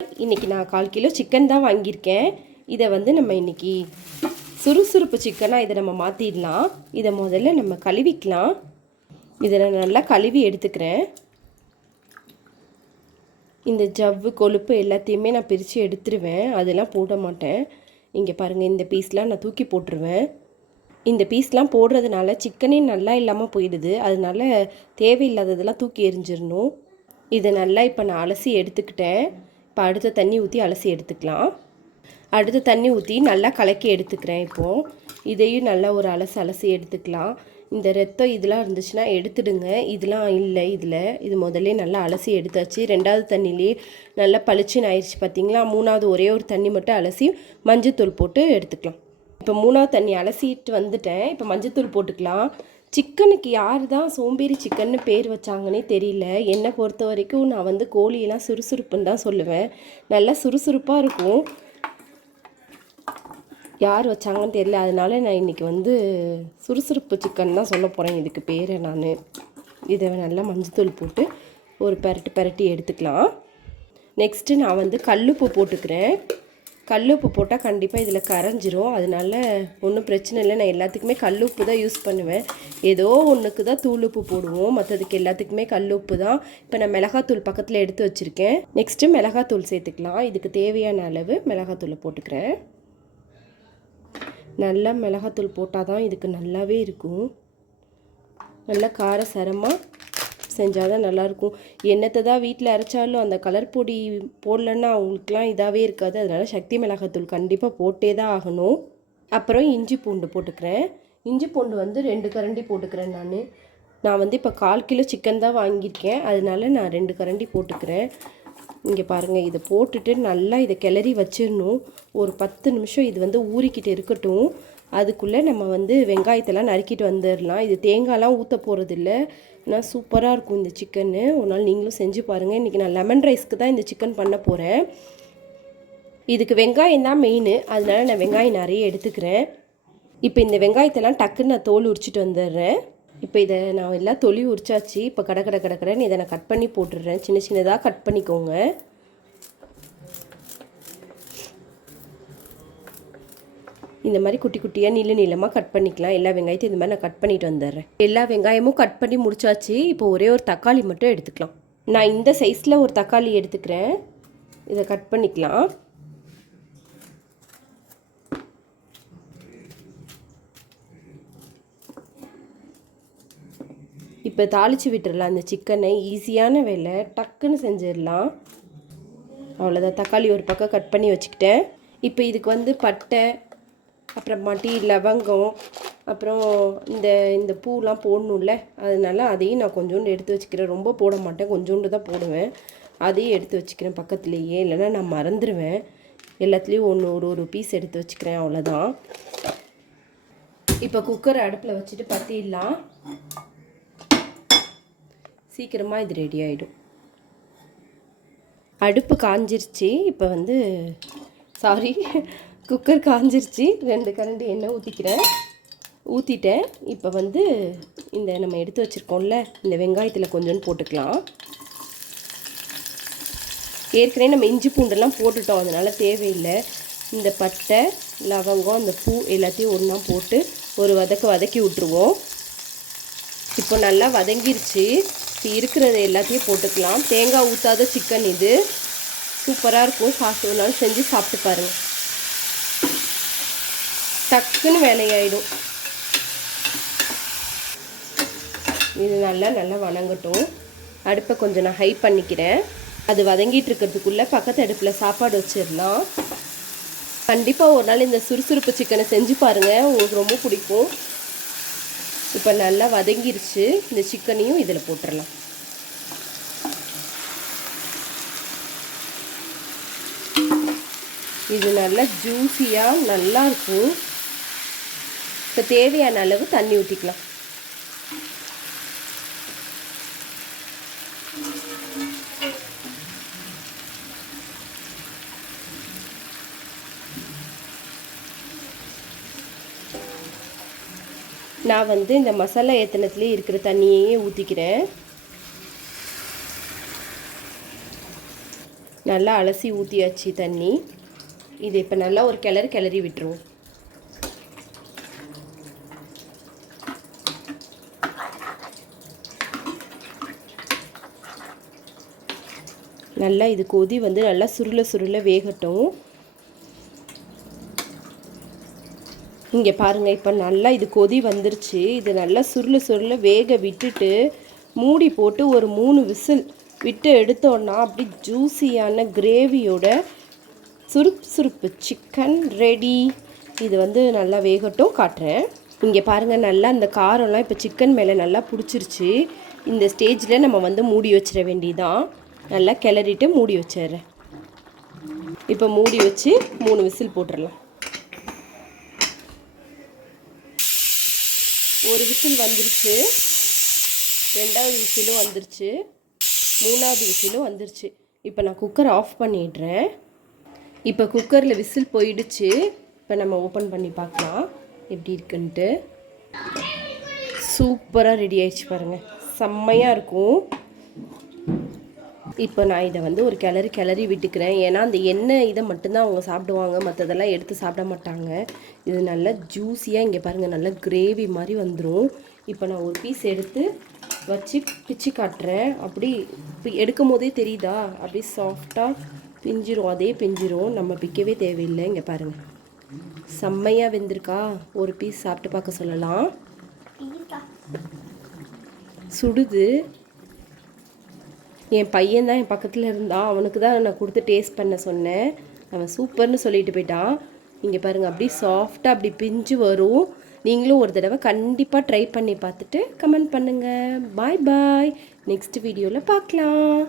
இன்றைக்கி நான் 1/4 kilo chicken தான் வாங்கியிருக்கேன். இதை வந்து நம்ம இன்றைக்கி சுறுசுறுப்பு சிக்கனாக இதை நம்ம மாற்றிடலாம். இதை முதல்ல நம்ம கழுவிக்கலாம். இதை நான் நல்லா கழுவி எடுத்துக்கிறேன். இந்த ஜவ்வு கொழுப்பு எல்லாத்தையுமே நான் பிரித்து எடுத்துருவேன். அதெல்லாம் போட மாட்டேன். இங்கே பாருங்கள், இந்த பீஸ்லாம் நான் தூக்கி போட்டுருவேன். இந்த பீஸ்லாம் போடுறதுனால சிக்கனே நல்லா இல்லாமல் போயிடுது. அதனால தேவையில்லாததெல்லாம் தூக்கி எரிஞ்சிடணும். இதை நல்லா இப்போ நான் அலசி எடுத்துக்கிட்டேன். இப்போ அடுத்த தண்ணி ஊற்றி அலசி எடுத்துக்கலாம். அடுத்த தண்ணி ஊற்றி நல்லா கலக்கி எடுத்துக்கிறேன். இப்போது இதையும் நல்லா ஒரு அலசி எடுத்துக்கலாம். இந்த ரத்தம் இதெல்லாம் இருந்துச்சுன்னா எடுத்துடுங்க. இதெல்லாம் இல்லை இது முதல்ல நல்லா அலசி எடுத்தாச்சு. 2வது தண்ணிலே நல்லா பளிச்சுன்னு ஆயிடுச்சு பார்த்தீங்களா. 3வது ஒரே ஒரு தண்ணி மட்டும் அலசி மஞ்சத்தூள் போட்டு எடுத்துக்கலாம். இப்போ 3வது தண்ணி அலசிட்டு வந்துட்டேன். இப்போ மஞ்சத்தூள் போட்டுக்கலாம். சிக்கனுக்கு யார் தான் சோம்பேறி சிக்கன்னு பேர் வச்சாங்கன்னே தெரியல. என்னை பொறுத்த வரைக்கும் நான் வந்து கோழியெல்லாம் சுறுசுறுப்புன்னு தான் சொல்லுவேன். நல்லா சுறுசுறுப்பாக இருக்கும். யார் வச்சாங்கன்னு தெரியல. அதனால நான் இன்றைக்கி வந்து சுறுசுறுப்பு சிக்கன் தான் சொல்ல போகிறேன் இதுக்கு பேரை. நான் இதை நல்லா மஞ்சத்தூள் போட்டு ஒரு பெரட்டி எடுத்துக்கலாம். நெக்ஸ்ட்டு நான் வந்து கல்லுப்பு போட்டுக்கிறேன். கல்லுப்பு போட்டால் கண்டிப்பாக இதில் கரைஞ்சிரும். அதனால ஒன்றும் பிரச்சனை இல்லை. நான் எல்லாத்துக்குமே கல்லுப்பு தான் யூஸ் பண்ணுவேன். ஏதோ ஒன்றுக்கு தான் தூளுப்பு போடுவோம், மற்றதுக்கு எல்லாத்துக்குமே கல்லுப்பு தான். இப்போ நான் மிளகாத்தூள் பக்கத்தில் எடுத்து வச்சுருக்கேன். நெக்ஸ்ட்டு மிளகாத்தூள் சேர்த்துக்கலாம். இதுக்கு தேவையான அளவு மிளகாத்தூளை போட்டுக்கிறேன். நல்லா மிளகாத்தூள் போட்டால் தான் இதுக்கு நல்லாவே இருக்கும். நல்லா காரசாரமாக செஞ்சால் தான் நல்லாயிருக்கும். என்னத்தை தான் வீட்டில் அரைச்சாலும் அந்த கலர் பொடி போடலன்னா அவங்களுக்குலாம் இதாகவே இருக்காது. அதனால் சக்தி மிளகாத்தூள் கண்டிப்பாக போட்டே தான் ஆகணும். அப்புறம் இஞ்சி பூண்டு போட்டுக்கிறேன். இஞ்சி பூண்டு வந்து 2 கரண்டி போட்டுக்கிறேன். நான் வந்து இப்போ 1/4 கிலோ சிக்கன் தான் வாங்கியிருக்கேன். அதனால நான் 2 கரண்டி போட்டுக்கிறேன். இங்கே பாருங்கள், இதை போட்டுட்டு நல்லா இதை கிளறி வச்சிடணும். ஒரு 10 நிமிஷம் இது வந்து ஊறிக்கிட்டு இருக்கட்டும். அதுக்குள்ளே நம்ம வந்து வெங்காயத்தெல்லாம் நறுக்கிட்டு வந்துடலாம். இது தேங்காய்லாம் ஊற்ற போகிறதில்ல. ஆனால் சூப்பராக இருக்கும் இந்த சிக்கன்னு. ஒரு நாள் நீங்களும் செஞ்சு பாருங்கள். இன்றைக்கி நான் லெமன் ரைஸ்க்கு தான் இந்த சிக்கன் பண்ண போகிறேன். இதுக்கு வெங்காயம் தான் மெயின். அதனால நான் வெங்காயம் நிறைய எடுத்துக்கிறேன். இப்போ இந்த வெங்காயத்தெல்லாம் டக்குன்னு நான் தோல் உரிச்சிட்டு வந்துடுறேன். இப்போ இதை நான் எல்லாம் தொலி உரிச்சாச்சு. இப்போ கடன்னு இதை நான் கட் பண்ணி போட்டுடுறேன். சின்னதாக கட் பண்ணிக்கோங்க. இந்த மாதிரி குட்டி குட்டியாக நீளமாக கட் பண்ணிக்கலாம். எல்லா வெங்காயத்தையும் இந்த மாதிரி நான் கட் பண்ணிட்டு வந்துடுறேன். எல்லா வெங்காயமும் கட் பண்ணி முடிச்சாச்சு. இப்போ ஒரே ஒரு தக்காளி மட்டும் எடுத்துக்கலாம். நான் இந்த சைஸில் ஒரு தக்காளி எடுத்துக்கிறேன். இதை கட் பண்ணிக்கலாம். இப்போ தாளித்து விட்டுடலாம். அந்த சிக்கனை ஈஸியான வேலை, டக்குன்னு செஞ்சிடலாம். அவ்வளோதான். தக்காளி ஒரு பக்கம் கட் பண்ணி வச்சுக்கிட்டேன். இப்போ இதுக்கு வந்து பட்டை, அப்புறமாட்டி லவங்கம், அப்புறம் இந்த பூலாம் போடணும்ல, அதனால அதையும் நான் கொஞ்சோண்டு எடுத்து வச்சுக்கிறேன். ரொம்ப போட மாட்டேன், கொஞ்சோண்டு தான் போடுவேன். அதையும் எடுத்து வச்சுக்கிறேன் பக்கத்துலேயே, இல்லைன்னா நான் மறந்துடுவேன். எல்லாத்துலேயும் ஒரு பீஸ் எடுத்து வச்சுக்கிறேன். அவ்வளோதான். இப்போ குக்கர் அடுப்பில் வச்சுட்டு பற்றிடலாம். சீக்கிரமாக இது ரெடி ஆகிடும். அடுப்பு காஞ்சிருச்சு. இப்போ வந்து குக்கர் காஞ்சிருச்சு. 2 கரண்டி எண்ணெய் ஊற்றிட்டேன். இப்போ வந்து இந்த நம்ம எடுத்து வச்சுருக்கோம்ல, இந்த வெங்காயத்தில் கொஞ்சோன்னு போட்டுக்கலாம். ஏற்கனவே நம்ம இஞ்சி பூண்டெல்லாம் போட்டுட்டோம், அதனால் தேவையில்லை. இந்த பட்டை, லவங்கம், அந்த பூ எல்லாத்தையும் ஒன்றா போட்டு ஒரு வதக்கி விட்டுருவோம். இப்போ நல்லா வதங்கிருச்சு. இப்போ இருக்கிறத எல்லாத்தையும் போட்டுக்கலாம். தேங்காய் ஊற்றாத சிக்கன் இது சூப்பராக இருக்கும். ஒரு நாள் செஞ்சு சாப்பிட்டு பாருங்கள். டக்குன்னு வேலையாயிடும். இது நல்லா வதங்கட்டும். அடுப்பை கொஞ்சம் நான் ஹை பண்ணிக்கிறேன். அது வதங்கிட்டு இருக்கிறதுக்குள்ளே பக்கத்து அடுப்பில் சாப்பாடு வச்சிடலாம். கண்டிப்பாக ஒரு நாள் இந்த சுறுசுறுப்பு சிக்கனை செஞ்சு பாருங்கள், உங்களுக்கு ரொம்ப பிடிக்கும். இப்போ நல்லா வதங்கிருச்சு. இந்த சிக்கனையும் இதில் போட்டுடலாம். இது நல்லா ஜூஸியாக நல்லாயிருக்கும். இப்போ தேவையான அளவு தண்ணி ஊற்றிக்கலாம். நான் வந்து இந்த மசாலா ஏத்தனத்துலேயே இருக்கிற தண்ணியே ஊற்றிக்கிறேன். நல்லா அலசி ஊற்றியாச்சு தண்ணி. இது இப்போ நல்லா ஒரு கிளறி விட்டுருவோம். நல்லா இது கொதி வந்து நல்லா சுருள வேகட்டும். இங்கே பாருங்கள், இப்போ நல்லா இது கொதி வந்துருச்சு. இது நல்லா சுருள வேக விட்டுட்டு மூடி போட்டு ஒரு 3 விசில் விட்டு எடுத்தோன்னா அப்படி ஜூஸியான கிரேவியோட சுருப்பு சிக்கன் ரெடி. இது வந்து நல்லா வேகட்டும், காட்டுறேன். இங்கே பாருங்கள், நல்லா இந்த காரம்லாம் இப்போ சிக்கன் மேலே நல்லா பிடிச்சிருச்சு. இந்த ஸ்டேஜில் நம்ம வந்து மூடி வச்சிட வேண்டியதான். நல்லா கிளறிட்டு மூடி வச்சிடுறேன். இப்போ மூடி வச்சு 3 விசில் போட்டுடலாம். ஒரு விசில் வந்துருச்சு, 2வது விசிலும் வந்துருச்சு, 3வது விசிலும் வந்துருச்சு. இப்போ நான் குக்கர் ஆஃப் பண்ணிடுறேன். இப்போ குக்கரில் விசில் போயிடுச்சு. இப்போ நம்ம ஓப்பன் பண்ணி பார்க்கலாம் எப்படி இருக்குன்ட்டு. சூப்பராக ரெடி ஆயிடுச்சு பாருங்கள், செம்மையாக இருக்கும். இப்போ நான் இதை வந்து ஒரு கிளறி விட்டுக்கிறேன். ஏன்னா அந்த எண்ணெய் இதை மட்டும்தான் அவங்க சாப்பிடுவாங்க, மற்றதெல்லாம் எடுத்து சாப்பிட மாட்டாங்க. இது நல்லா ஜூஸியாக இங்கே பாருங்கள், நல்லா கிரேவி மாதிரி வந்துடும். இப்போ நான் ஒரு பீஸ் எடுத்து வச்சு பிச்சு காட்டுறேன். அப்படி எடுக்கும் போதே தெரியுதா, அப்படி சாஃப்டாக பிஞ்சிரும். அதே பிஞ்சிரும், நம்ம பிக்கவே தேவையில்லை. இங்கே பாருங்கள், செம்மையாக வெந்திருக்கா. ஒரு பீஸ் சாப்பிட்டு பார்க்க சொல்லலாம். சுடுது. என் பையன் தான் என் பக்கத்தில் இருந்தான், அவனுக்கு தான் நான் கொடுத்து டேஸ்ட் பண்ண சொன்னேன். அவன் சூப்பர்னு சொல்லிட்டு போயிட்டான். இங்கே பாருங்கள், அப்படி சாஃப்டாக அப்படி பிஞ்சு வரும். நீங்களும் ஒரு தடவை கண்டிப்பாக ட்ரை பண்ணி பார்த்துட்டு கமெண்ட் பண்ணுங்கள். பாய் பாய், நெக்ஸ்ட் வீடியோவில் பார்க்கலாம்.